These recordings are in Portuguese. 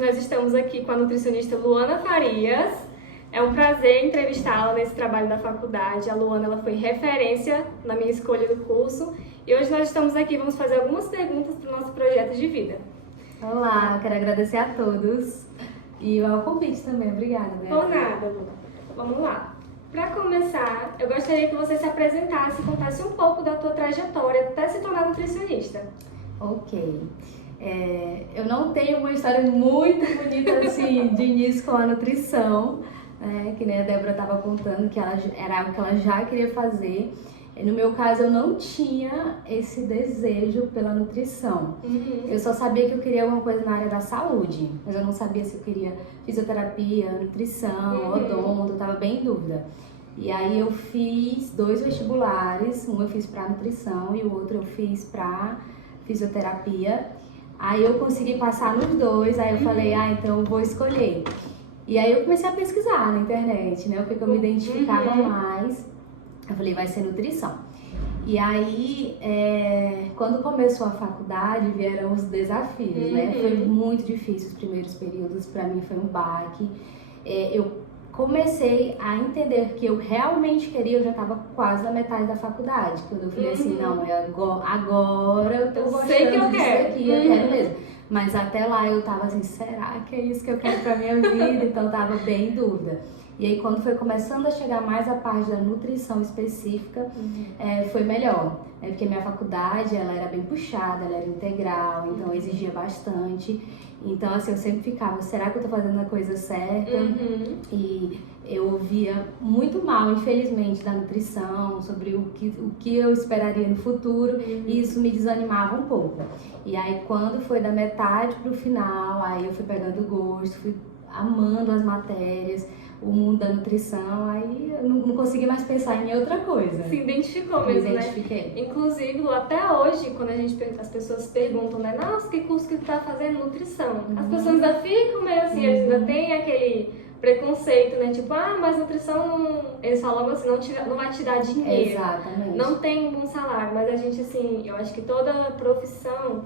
Hoje nós estamos aqui com a nutricionista Luana Farias. É um prazer entrevistá-la nesse trabalho da faculdade. A Luana, ela foi referência na minha escolha do curso. E hoje nós estamos aqui, vamos fazer algumas perguntas para o nosso projeto de vida. Olá, eu quero agradecer a todos e ao convite também. Obrigada, né? Por nada, Luana. Vamos lá. Para começar, eu gostaria que você se apresentasse e contasse um pouco da tua trajetória até se tornar nutricionista. Ok. Eu não tenho uma história muito bonita assim de início com a nutrição, né? Que nem a Débora estava contando, que era algo que ela já queria fazer. No meu caso, eu não tinha esse desejo pela nutrição. Eu só sabia que eu queria alguma coisa na área da saúde, mas eu não sabia se eu queria fisioterapia, nutrição, odonto, eu estava bem em dúvida. E aí eu fiz 2 vestibulares, um eu fiz para nutrição e o outro eu fiz para fisioterapia. Aí eu consegui passar nos 2, aí eu falei, então eu vou escolher. E aí eu comecei a pesquisar na internet, né, o que eu me identificava mais. Eu falei, vai ser nutrição. E aí, quando começou a faculdade, vieram os desafios, né? Foi muito difícil os primeiros períodos, pra mim foi um baque. Eu comecei a entender que eu realmente queria, eu já estava quase na metade da faculdade. Quando eu falei assim, não, agora eu tô gostando disso aqui, eu quero mesmo. Mas até lá eu tava assim, será que é isso que eu quero pra minha vida? Então eu tava bem em dúvida. E aí quando foi começando a chegar mais a parte da nutrição específica, foi melhor. Porque minha faculdade, ela era bem puxada, ela era integral, então exigia bastante. Então assim, eu sempre ficava, será que eu tô fazendo a coisa certa? E eu ouvia muito mal, infelizmente, da nutrição, sobre o que eu esperaria no futuro, e isso me desanimava um pouco. E aí quando foi da metade pro final, aí eu fui pegando gosto, fui amando as matérias, o mundo da nutrição, aí eu não consegui mais pensar em outra coisa. Se identificou mesmo, Me identifiquei. Né? Inclusive, até hoje, quando as pessoas perguntam, né? Nossa, que curso que tu tá fazendo? Nutrição. As pessoas ainda ficam meio assim, eles ainda têm aquele preconceito, né? Tipo, mas nutrição, eles falam assim, não vai te dar dinheiro. Exatamente. Não tem um bom salário, mas a gente, assim, eu acho que toda profissão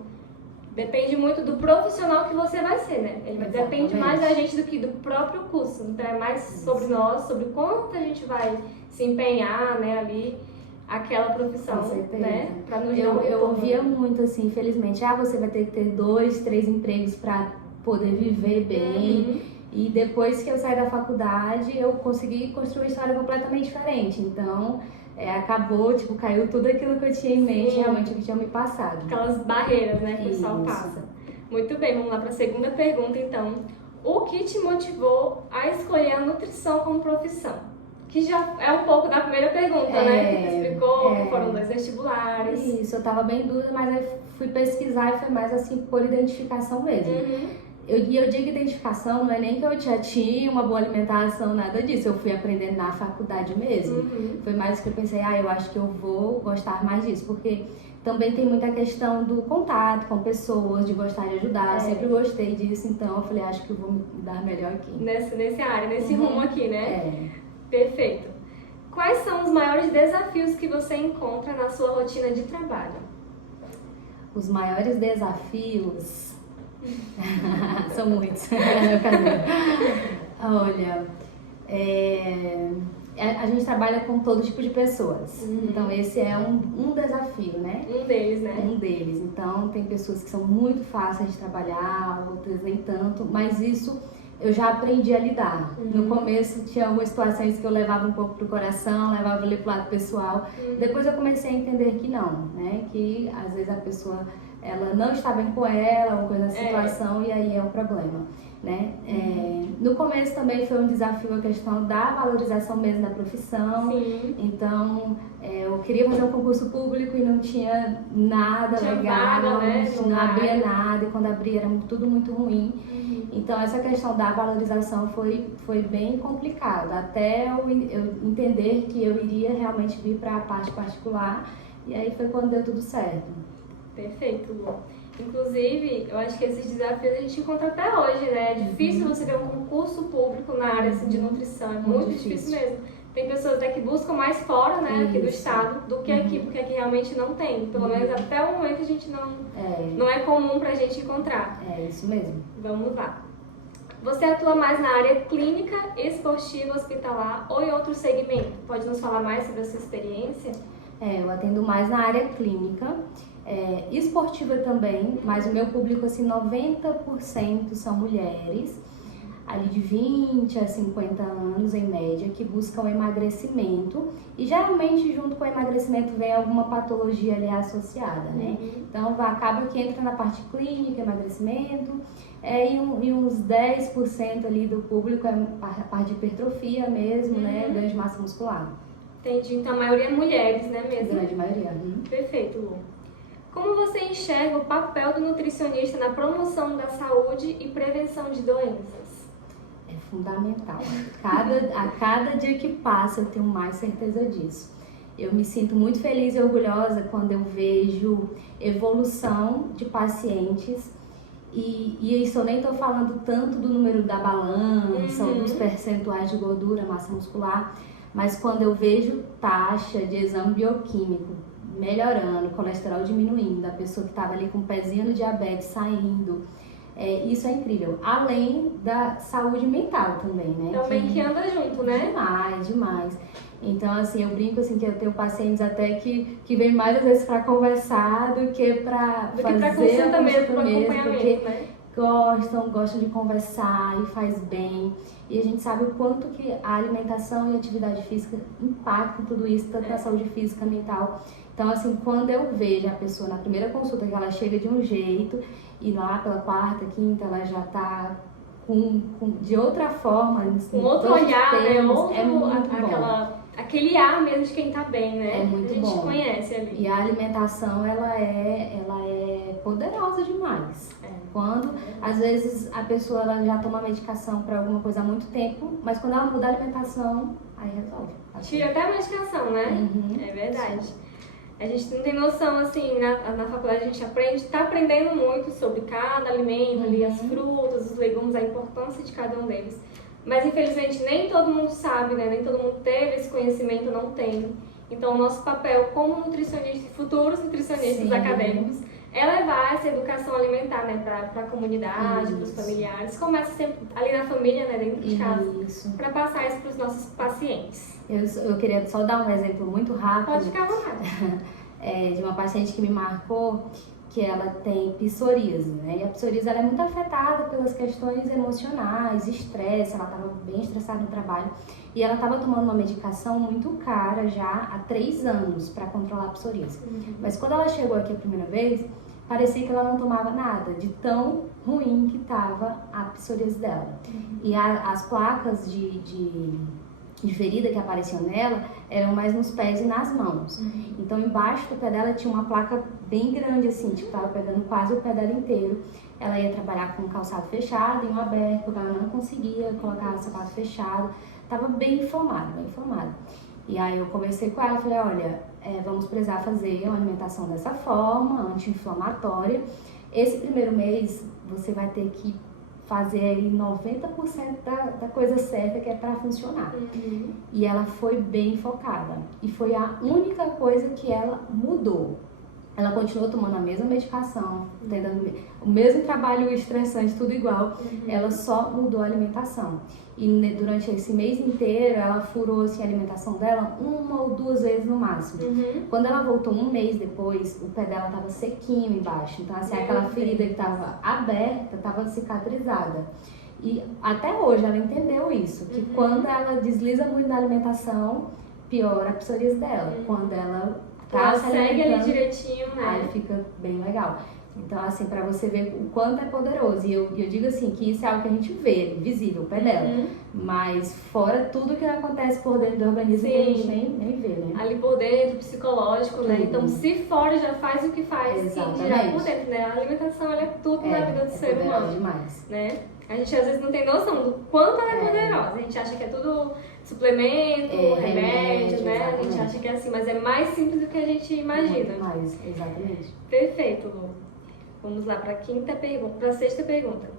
depende muito do profissional que você vai ser, né? Depende mais da gente do que do próprio curso. Então é mais sobre nós, sobre quanto a gente vai se empenhar, né, ali, aquela profissão, com certeza, né? Pra nos eu ouvia muito assim, infelizmente, você vai ter que ter 2, 3 empregos para poder viver bem. E depois que eu saí da faculdade, eu consegui construir uma história completamente diferente. Então, acabou, caiu tudo aquilo que eu tinha em mente, realmente o que tinha me passado. Aquelas barreiras, né, que o pessoal passa. Muito bem, vamos lá para a segunda pergunta, então. O que te motivou a escolher a nutrição como profissão? Que já é um pouco da primeira pergunta, né? Que tu explicou que foram 2 vestibulares. Isso, eu tava bem em dúvida, mas aí fui pesquisar e foi mais assim, por identificação mesmo. Eu digo identificação, não é nem que eu já tinha uma boa alimentação, nada disso. Eu fui aprendendo na faculdade mesmo. Foi mais que eu pensei, eu acho que eu vou gostar mais disso. Porque também tem muita questão do contato com pessoas, de gostar de ajudar. Eu sempre gostei disso, então eu falei, acho que eu vou me dar melhor aqui. Nessa área, nesse rumo aqui, né? Perfeito. Quais são os maiores desafios que você encontra na sua rotina de trabalho? Os maiores desafios... São muitos. Olha, a gente trabalha com todo tipo de pessoas. Então esse é um desafio, né? Um deles, né? Um deles. Então tem pessoas que são muito fáceis de trabalhar, outras nem tanto, mas isso eu já aprendi a lidar. No começo tinha algumas situações que eu levava um pouco pro coração, levava ali pro lado pessoal. Depois eu comecei a entender que não, né? Que às vezes a pessoa não está bem com ela, uma coisa da situação, e aí é um problema, né? No começo também foi um desafio a questão da valorização mesmo da profissão. Então, eu queria fazer um concurso público e não tinha nada legal, vaga, né? Não abria nada, e quando abria era tudo muito ruim. Então, essa questão da valorização foi bem complicada, até eu entender que eu iria realmente vir para a parte particular, e aí foi quando deu tudo certo. Perfeito, Lu. Inclusive, eu acho que esses desafios a gente encontra até hoje, né? É difícil você ver um concurso público na área assim, de nutrição, é muito difícil mesmo. Tem pessoas até que buscam mais fora, né, aqui do estado, do que aqui, porque aqui realmente não tem. Pelo menos até o momento a gente não é comum pra gente encontrar. É isso mesmo. Vamos lá. Você atua mais na área clínica, esportiva, hospitalar ou em outro segmento? Pode nos falar mais sobre a sua experiência? Eu atendo mais na área clínica, esportiva também, mas o meu público, assim, 90% são mulheres, ali de 20 a 50 anos em média, que buscam emagrecimento e geralmente junto com o emagrecimento vem alguma patologia ali associada, né? Então acaba que entra na parte clínica, emagrecimento, e uns 10% ali do público é a parte de hipertrofia mesmo, né? Ganho de massa muscular. Entendi, então a maioria é mulheres, né mesmo? Grande maioria. Perfeito, Lu. Como você enxerga o papel do nutricionista na promoção da saúde e prevenção de doenças? É fundamental. A cada dia que passa eu tenho mais certeza disso. Eu me sinto muito feliz e orgulhosa quando eu vejo evolução de pacientes e isso eu nem estou falando tanto do número da balança ou dos percentuais de gordura, massa muscular, mas quando eu vejo taxa de exame bioquímico melhorando, colesterol diminuindo, a pessoa que estava ali com o pezinho no diabetes saindo, isso é incrível. Além da saúde mental também, né? Também que anda junto, né? Demais, demais. Então, assim, eu brinco assim que eu tenho pacientes até que vêm mais às vezes para conversar do que para fazer a consulta mesmo, para acompanhamento, porque né? gostam de conversar e faz bem. E a gente sabe o quanto que a alimentação e a atividade física impactam tudo isso, tanto na saúde física, mental. Então, assim, quando eu vejo a pessoa na primeira consulta que ela chega de um jeito e lá pela quarta, quinta, ela já tá de outra forma, com outro olhar, termos, né? Aquele ar mesmo de quem tá bem, né? É muito bom. A gente conhece ali. E a alimentação, ela é poderosa demais. Quando, às vezes, a pessoa ela já toma medicação para alguma coisa há muito tempo, mas quando ela muda a alimentação, aí resolve. Tira até a medicação, né? É verdade. A gente não tem noção, assim, na faculdade a gente tá aprendendo muito sobre cada alimento ali, as frutas, os legumes, a importância de cada um deles. Mas, infelizmente, nem todo mundo sabe, né? Nem todo mundo teve esse conhecimento, não tem. Então, o nosso papel como nutricionistas, futuros nutricionistas acadêmicos, é levar essa educação alimentar, né? Para a comunidade, para os familiares. Começa sempre ali na família, né? Dentro de casa, para passar isso para os nossos pacientes. Eu queria só dar um exemplo muito rápido. Pode ficar à vontade. De uma paciente que me marcou, que ela tem psoríase, né? E a psoríase ela é muito afetada pelas questões emocionais, estresse, ela estava bem estressada no trabalho e ela estava tomando uma medicação muito cara já há 3 anos para controlar a psoríase. Mas quando ela chegou aqui a primeira vez, parecia que ela não tomava nada, de tão ruim que estava a psoríase dela. E as placas de ferida que apareciam nela eram mais nos pés e nas mãos. Então embaixo do pé dela tinha uma placa bem grande assim, tipo, tava pegando quase o pé dela inteiro. Ela ia trabalhar com um calçado fechado e um aberto, porque ela não conseguia colocar o sapato fechado. Tava bem inflamada, bem inflamada. E aí eu conversei com ela, falei, olha, vamos precisar fazer uma alimentação dessa forma, anti-inflamatória. Esse primeiro mês você vai ter que fazer aí 90% da coisa certa que é para funcionar. E ela foi bem focada. E foi a única coisa que ela mudou. Ela continuou tomando a mesma medicação, tendo o mesmo trabalho estressante, tudo igual. Ela só mudou a alimentação. E durante esse mês inteiro, ela furou assim, a alimentação dela 1 ou 2 vezes no máximo. Quando ela voltou 1 mês depois, o pé dela estava sequinho embaixo. Então, assim, aquela ferida que estava aberta, estava cicatrizada. E até hoje ela entendeu isso, que quando ela desliza muito da alimentação, piora a psoríase dela. Quando ela ela segue ali direitinho, né? Aí fica bem legal. Então, assim, pra você ver o quanto é poderoso. E eu digo assim, que isso é algo que a gente vê, visível, o pé dela. Mas fora tudo que acontece por dentro do organismo, que a gente nem vê, né? Ali por dentro, psicológico, né? Então, se fora já faz o que faz, e já por dentro, né? A alimentação, ela é tudo na vida do ser humano. Demais. Né? A gente às vezes não tem noção do quanto ela é poderosa. A gente acha que é tudo suplemento, remédio, né? Exatamente. A gente acha que é assim, mas é mais simples do que a gente imagina. Mais, exatamente. Perfeito, Lu. Vamos lá para a sexta pergunta.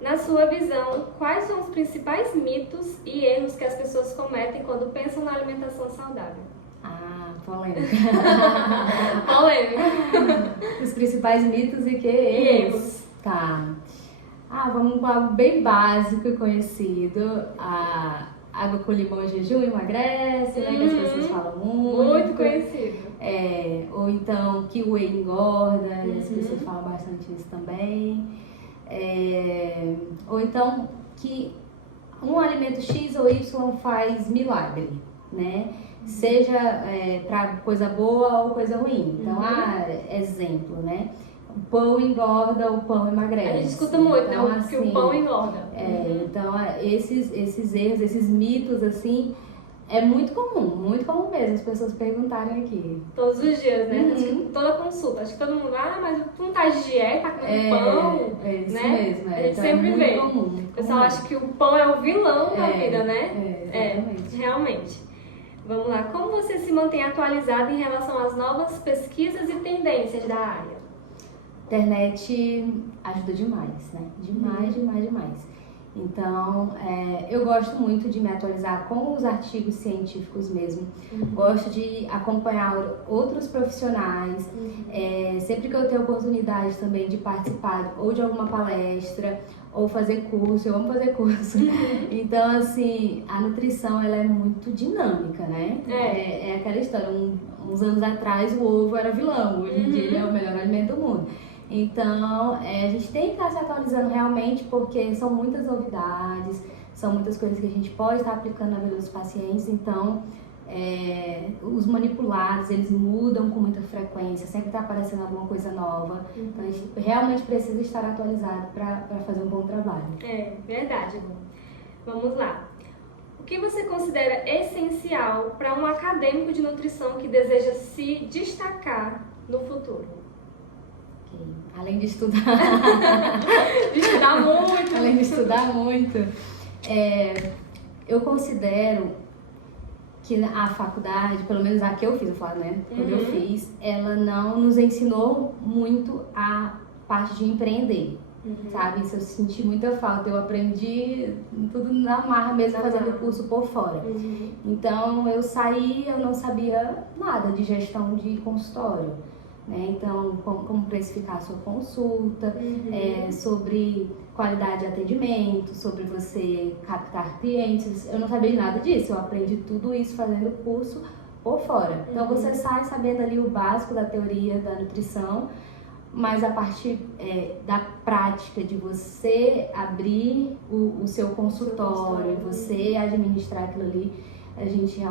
Na sua visão, quais são os principais mitos e erros que as pessoas cometem quando pensam na alimentação saudável? Polêmica. Polêmica. Os principais mitos e erros. Tá. vamos com algo bem básico e conhecido. A água com limão em jejum emagrece, né? Que as pessoas falam muito. Muito conhecido. Ou então que o whey engorda, e as pessoas falam bastante isso também. Ou então que um alimento X ou Y faz milagre, né? Seja para coisa boa ou coisa ruim. Então, exemplo, né? O pão engorda, o pão emagrece. A gente escuta muito, então, né? Que o pão engorda. Então, esses erros, esses mitos, assim, é muito comum mesmo as pessoas perguntarem aqui. Todos os dias, né? Acho que toda consulta. Acho que todo mundo, mas tu não tá de dieta, tá comendo pão, é isso né? mesmo. A gente então sempre vê. Comum, o pessoal acha que o pão é o vilão da vida, né? Exatamente. Realmente. Vamos lá. Como você se mantém atualizado em relação às novas pesquisas e tendências da área? Internet ajuda demais, né? Demais. Então, eu gosto muito de me atualizar com os artigos científicos mesmo. Gosto de acompanhar outros profissionais. Sempre que eu tenho oportunidade também de participar ou de alguma palestra ou fazer curso, eu amo fazer curso. Então, assim, a nutrição, ela é muito dinâmica, né? É aquela história, uns anos atrás o ovo era vilão, hoje em dia ele é o melhor alimento do mundo. Então, a gente tem que estar se atualizando realmente, porque são muitas novidades, são muitas coisas que a gente pode estar aplicando na vida dos pacientes. Então, os manipulados, eles mudam com muita frequência, sempre está aparecendo alguma coisa nova. Então, a gente realmente precisa estar atualizado para fazer um bom trabalho. Verdade. Vamos lá. O que você considera essencial para um acadêmico de nutrição que deseja se destacar no futuro? Além de estudar. De estudar muito. Além de estudar muito. Eu considero que a faculdade, pelo menos a que eu fiz, eu falo, né? Quando eu fiz, ela não nos ensinou muito a parte de empreender. Sabe? Isso eu senti muita falta. Eu aprendi tudo na marra mesmo, fazendo o curso por fora. Então, eu saí, eu não sabia nada de gestão de consultório. Né? Então, como precificar a sua consulta, sobre qualidade de atendimento, sobre você captar clientes. Eu não sabia de nada disso, eu aprendi tudo isso fazendo o curso por fora. Então, você sai sabendo ali o básico da teoria da nutrição, mas a parte da prática de você abrir o seu consultório, você administrar aquilo ali, a gente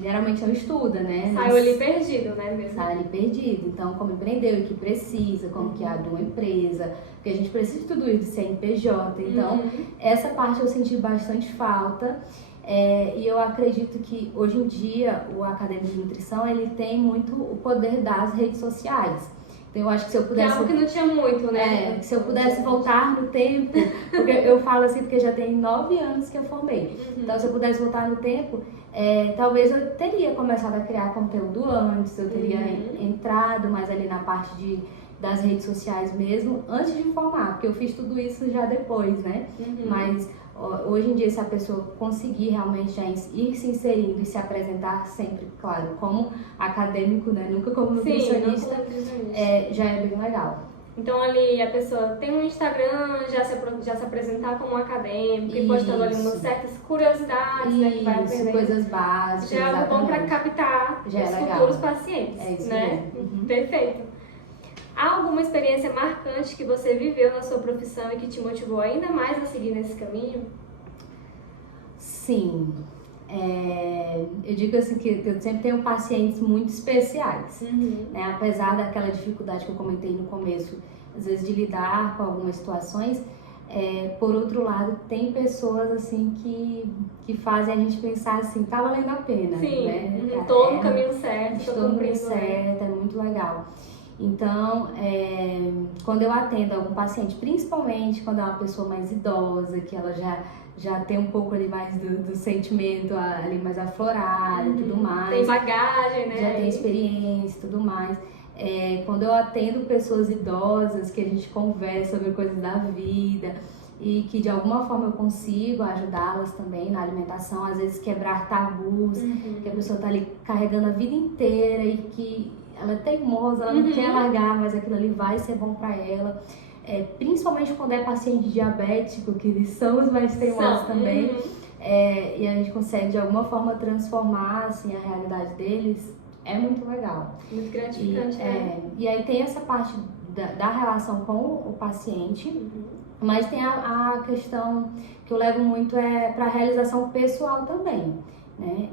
geralmente não estuda, né? Saiu ali perdido, né? Mesmo? Sai ali perdido. Então, como empreender, o que precisa, como que abre uma empresa, porque a gente precisa de tudo isso, de CNPJ. Então, essa parte eu senti bastante falta. E eu acredito que hoje em dia o acadêmico de nutrição, ele tem muito o poder das redes sociais. Então, eu acho que se eu pudesse... Que é algo que não tinha muito, né? Se eu pudesse voltar no tempo, porque eu falo assim, porque já tem 9 anos que eu formei. Então, se eu pudesse voltar no tempo, talvez eu teria começado a criar conteúdo antes, eu teria entrado mais ali na parte das redes sociais mesmo, antes de formar, porque eu fiz tudo isso já depois, né? Mas hoje em dia, se a pessoa conseguir realmente já ir se inserindo e se apresentar sempre, claro, como acadêmico, né? Nunca como nutricionista, já é bem legal. Então ali a pessoa tem um Instagram, já se apresentar como acadêmico e postando ali umas certas curiosidades, né, que vai aprender. Coisas básicas. Já é algo bom para captar os futuros pacientes. É isso né? mesmo. Perfeito. Há alguma experiência marcante que você viveu na sua profissão e que te motivou ainda mais a seguir nesse caminho? Sim. Eu digo assim que eu sempre tenho pacientes muito especiais, né? Apesar daquela dificuldade que eu comentei no começo, às vezes de lidar com algumas situações, por outro lado, tem pessoas assim que fazem a gente pensar assim, tá valendo a pena, sim, né? Estou no caminho certo, estou no caminho certo, é muito legal. Então, quando eu atendo algum paciente, principalmente quando é uma pessoa mais idosa, que ela já tem um pouco ali mais do sentimento ali mais aflorado e tudo mais. Tem bagagem, né? Já tem experiência e tudo mais. Quando eu atendo pessoas idosas, que a gente conversa sobre coisas da vida e que de alguma forma eu consigo ajudá-las também na alimentação, às vezes quebrar tabus, que a pessoa tá ali carregando a vida inteira e que ela é teimosa, ela não quer largar, mas aquilo ali vai ser bom para ela. principalmente quando é paciente diabético, que eles são os mais teimosos também, e a gente consegue de alguma forma transformar assim, a realidade deles, é muito legal. Muito gratificante, né? E aí tem essa parte da relação com o paciente, mas tem a questão que eu levo muito para a realização pessoal também. Né?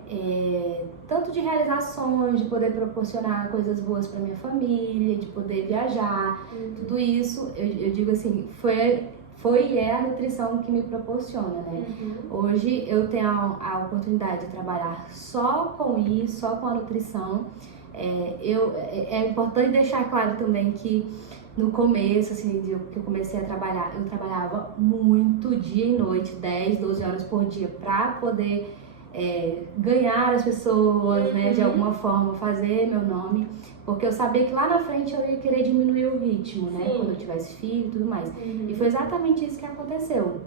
Tanto de realizações, de poder proporcionar coisas boas para minha família, de poder viajar, tudo isso, eu digo assim, foi e é a nutrição que me proporciona, né? Hoje eu tenho a oportunidade de trabalhar só com isso, só com a nutrição. É importante deixar claro também que no começo, assim, que eu comecei a trabalhar, eu trabalhava muito dia e noite, 10, 12 horas por dia, para poder ganhar as pessoas, né, de alguma forma, fazer meu nome, porque eu sabia que lá na frente eu ia querer diminuir o ritmo, né, quando eu tivesse filho e tudo mais. E foi exatamente isso que aconteceu.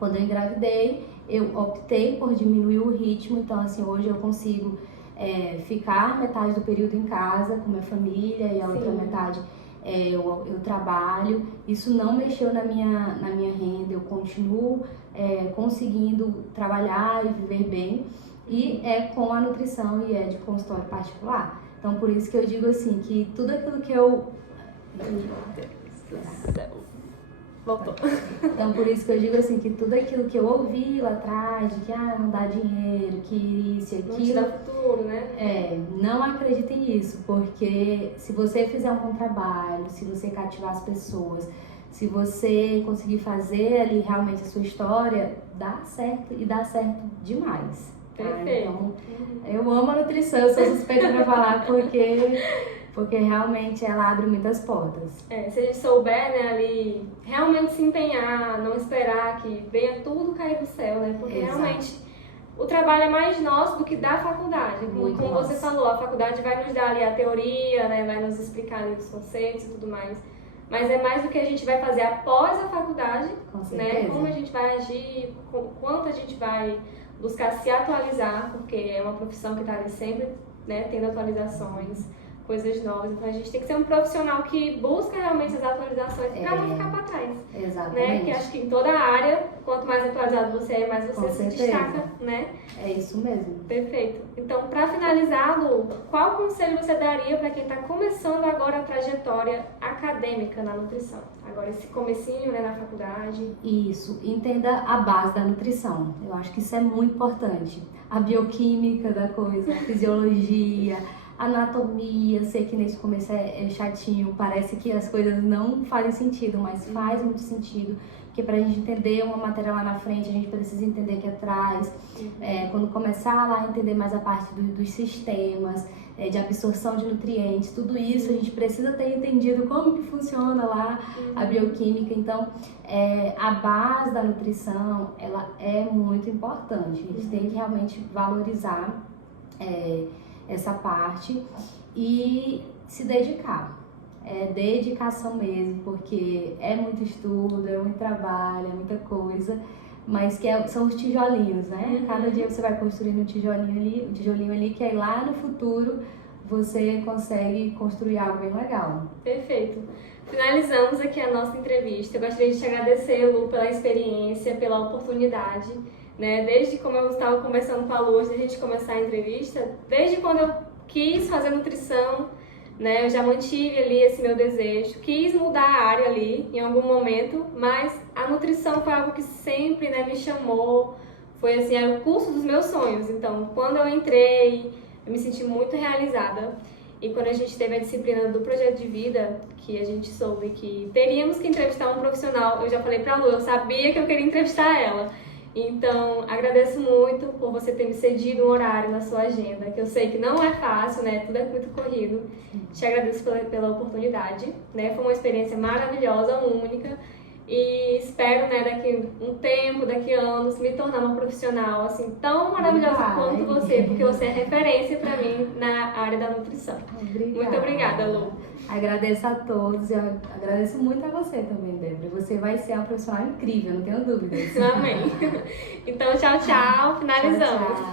Quando eu engravidei, eu optei por diminuir o ritmo, então assim, hoje eu consigo ficar metade do período em casa com minha família e a outra metade eu trabalho. Isso não mexeu na minha renda, eu continuo conseguindo trabalhar e viver bem, e com a nutrição e de consultório particular. Então por isso que eu digo assim, que tudo aquilo que eu... Voltou. Então por isso que eu digo assim, que tudo aquilo que eu ouvi lá atrás, de que não dá dinheiro, que isso e aquilo... Não te dá futuro, né? Não acredite nisso, porque se você fizer um bom trabalho, se você cativar as pessoas, se você conseguir fazer ali realmente a sua história, dá certo e dá certo demais. Tá? Então, eu amo a nutrição, eu sou suspeita pra falar porque realmente ela abre muitas portas. Se a gente souber, né, ali, realmente se empenhar, não esperar que venha tudo cair do céu, né? Porque realmente o trabalho é mais nosso do que da faculdade. Como você falou, a faculdade vai nos dar ali a teoria, né, vai nos explicar ali os conceitos e tudo mais. Mas é mais do que a gente vai fazer após a faculdade, né? Como a gente vai agir, quanto a gente vai buscar se atualizar, porque é uma profissão que está ali sempre, né, tendo atualizações, coisas novas. Então a gente tem que ser um profissional que busca realmente as atualizações para não ficar para trás. Exatamente. Né? Que acho que em toda a área, quanto mais atualizado você é, mais você se destaca, né? É isso mesmo. Perfeito. Então, para finalizar, Lu, qual conselho você daria para quem está começando agora a trajetória acadêmica na nutrição? Agora esse comecinho, né, na faculdade. Isso, entenda a base da nutrição. Eu acho que isso é muito importante. A bioquímica da coisa, a fisiologia, anatomia. Sei que nesse começo é chatinho, parece que as coisas não fazem sentido, mas faz muito sentido, porque pra gente entender uma matéria lá na frente, a gente precisa entender aqui atrás. Quando começar lá a entender mais a parte dos sistemas, de absorção de nutrientes, tudo isso a gente precisa ter entendido como que funciona lá a bioquímica. Então, a base da nutrição, ela é muito importante. A gente tem que realmente valorizar essa parte e se dedicar. É dedicação mesmo, porque é muito estudo, é muito trabalho, é muita coisa, mas são os tijolinhos, né? Cada dia você vai construindo um tijolinho ali, que aí lá no futuro você consegue construir algo bem legal. Perfeito. Finalizamos aqui a nossa entrevista. Eu gostaria de te agradecer, Lu, pela experiência, pela oportunidade, né? Desde como eu estava conversando com a Lu, antes de a gente começar a entrevista, desde quando eu quis fazer nutrição, né? Eu já mantive ali esse meu desejo, quis mudar a área ali em algum momento, mas a nutrição foi algo que sempre, né, me chamou, foi assim, era o curso dos meus sonhos. Então, quando eu entrei, eu me senti muito realizada. E quando a gente teve a disciplina do projeto de vida, que a gente soube que teríamos que entrevistar um profissional, eu já falei pra Lu, eu sabia que eu queria entrevistar ela. Então, agradeço muito por você ter me cedido um horário na sua agenda, que eu sei que não é fácil, né? Tudo é muito corrido. Te agradeço pela oportunidade, né? Foi uma experiência maravilhosa, única. E espero, né, daqui um tempo, daqui anos, me tornar uma profissional, assim, tão maravilhosa quanto você, porque você é referência pra mim na área da nutrição. Muito obrigada, Lu. Agradeço a todos e agradeço muito a você também, Débora. Você vai ser uma profissional incrível, não tenho dúvidas. Amém. Então, tchau, tchau. Finalizamos. Tchau, tchau.